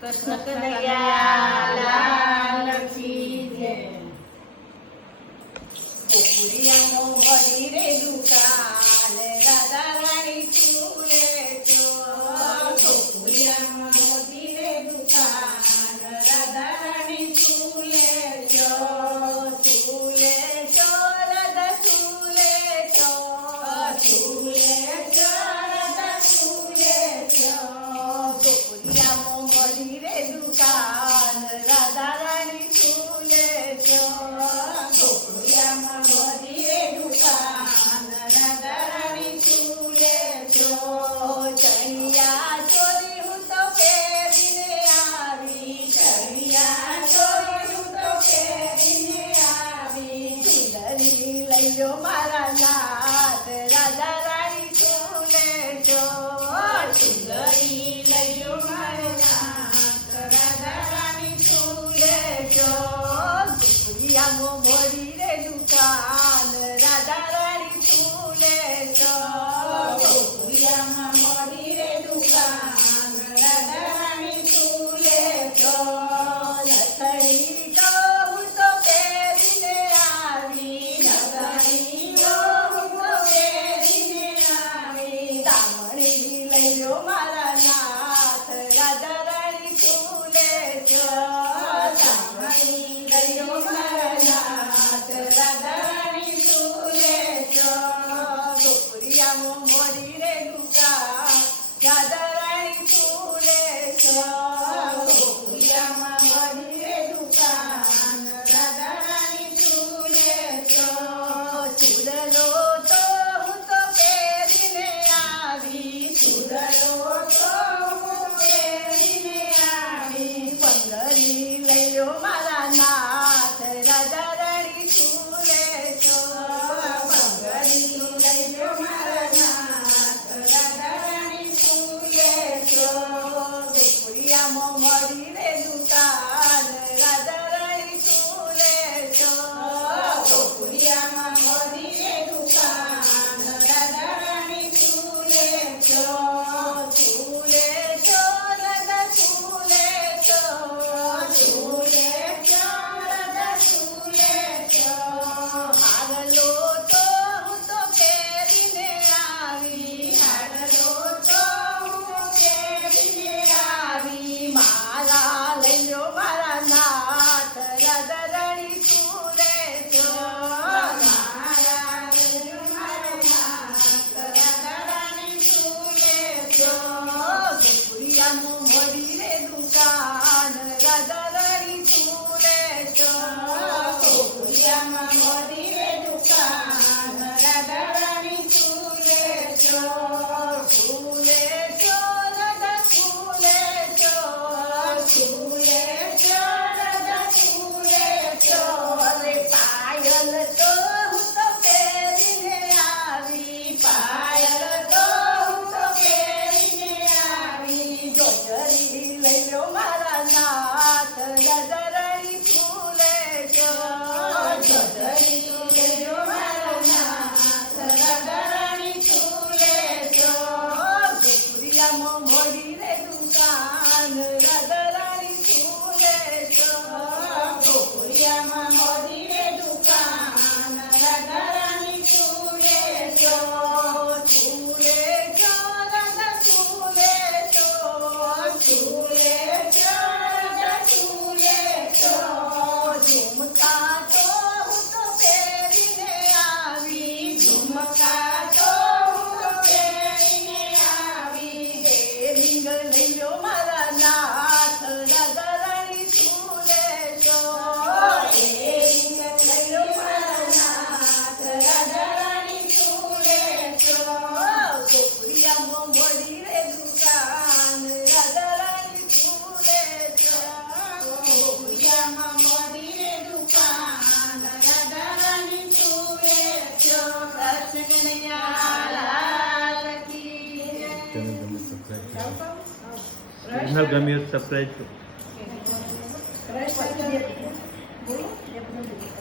કૃષ્ણ કનૈયા લાલ કી જય. ગોકુળિયામાં મળી રે દુકાન, રાધા રાણી ચૂલે ચોર. ગોકુળિયામાં મળી રે દુકાન, રાધા રાણી ચૂલે ચોર. ચૂલે ચોર, રાધા ચૂલે ચોર. ચૂલે ચોર, રાધા ચૂલે ચોર. ગોકુળિયામાં મળી રે દુકાન, રાધા રાણી ચૂલે ચોર. ગોકુળિયામાં મળી રે દુકાન, રાધા રાણી ચૂલે ચોર. ચણિયા ચોળી હું તો પહેરીને આવી, ચણિયા ચોળી હું તો પહેરીને આવી. ચુંદડી લઈ લો મારા નાથ, રાધા રાણી ચૂલે ચોર. ચુંદડી લઈ લો મારા નાથ, રાધા રાણી ચૂલે ચોર. ગોકુળિયામાં મળી રે દુકાન, રાધા રાણી ચૂલે ચોર. ગોકુળિયામાં મળી રે દુકાન, રાધા રાણી ચૂલે ચોર. નથણી તો હું તો પહેરીને આવી, નથણી તો હું તો પહેરીને આવી. તામણી લઈ લો મારા નાથ, રાધા રાણી ચૂલે ચોર. તામણી લઈ લો મારા નાથ, રાધા રાણી ચૂલે ચોર. ગોકુળિયામાં મળી રે દુકાન, રાધા રાણી ચૂલે ચોર. ગોકુળિયામાં મળી રે દુકાન, રાધા રાણી ચૂલે ચોર. ચૂડલો તો હું તો પહેરીને આવી, ચૂડલો તો હું પહેરીને આવી. પંગડી લઈ લો મારા નાથ, રાધા રાણી ચૂલે ચોર. પંગડી લઈ લો મારા નાથ, રાધા રાણી ચૂલે ચોર. ગોકુળિયામાં મળી રે દુકાન, રાધા રાણી ચૂલે ચોર. ગોકુળિયામાં મળી રે દુકાન, રાધા રાણી ચૂલે ચોર. ચૂલે ચોર, રાધા ચૂલે ચોર. ચૂલે ચોર, રાધા ચૂલે ચોર. હારલો તો હું તો પહેરીને આવી, હારલો તો હું પહેરીને આવી. મારા લઈ લો મારા નાથ, રાધા રાણી ચૂલે ચોર. મારા લઈ લો મારા નાથ, રાધા રાણી ચૂલે ચોર. ગોકુળિયામાં મળી રે દુકાન, રાધા રાણી ચૂલે ચોર. ગોકુળિયામાં મળી રે દુકાન, રાધા રાણી ચૂલે ચોર. ચૂલે ચોર, રાધા ચૂલે ચોર. ચૂલે ચોર, રાધા ચૂલે ચોર. રે પાયલ તો હું તો પહેરીને આવી, પાયલ તો હું તો પહેરીને આવી. જોજરી લઈ લો મારા નાથ, રાધા રાણી ચૂલે ચોર. જોજરી લઈ લો મારા નાથ, રાધા રાણી ચૂલે ચોર. ગોકુળિયામાં મળી રે દુકાન, રાધા રાણી ચૂલે ચોર. ગોકુળિયામાં મળી રે દુકાન, રાધા રાણી ચૂલે ચોર. ચૂલે ચોર, રાધા ચૂલે ચોર. ચૂલે ચોર, રાધા ચૂલે ચોર. ઝુમકા તો હું તો પહેરીને આવી, ઝુમકા તો હું તો પહેરીને આવી. એરિંગ લઈ લો મારા નાથ, રાધા રાણી ચૂલે ચોર. એરિંગ લઈ લો મારા નાથ, રાધા રાણી ચૂલે ચોર. ગોકુળિયામાં મળી રે દુકાન, રાધા રાણી ચૂલે ચોર. ગોકુળિયામાં મળી રે દુકાન, રાધા રાણી ચૂલે ચોર. કૃષ્ણ કનૈયા લાલ કી જય. ચેનલ ગમે સબસ્ક્રાઇબ કરો. ચેનલ ગમે સબસ્ક્રાઇબ કરો. કૃષ્ણ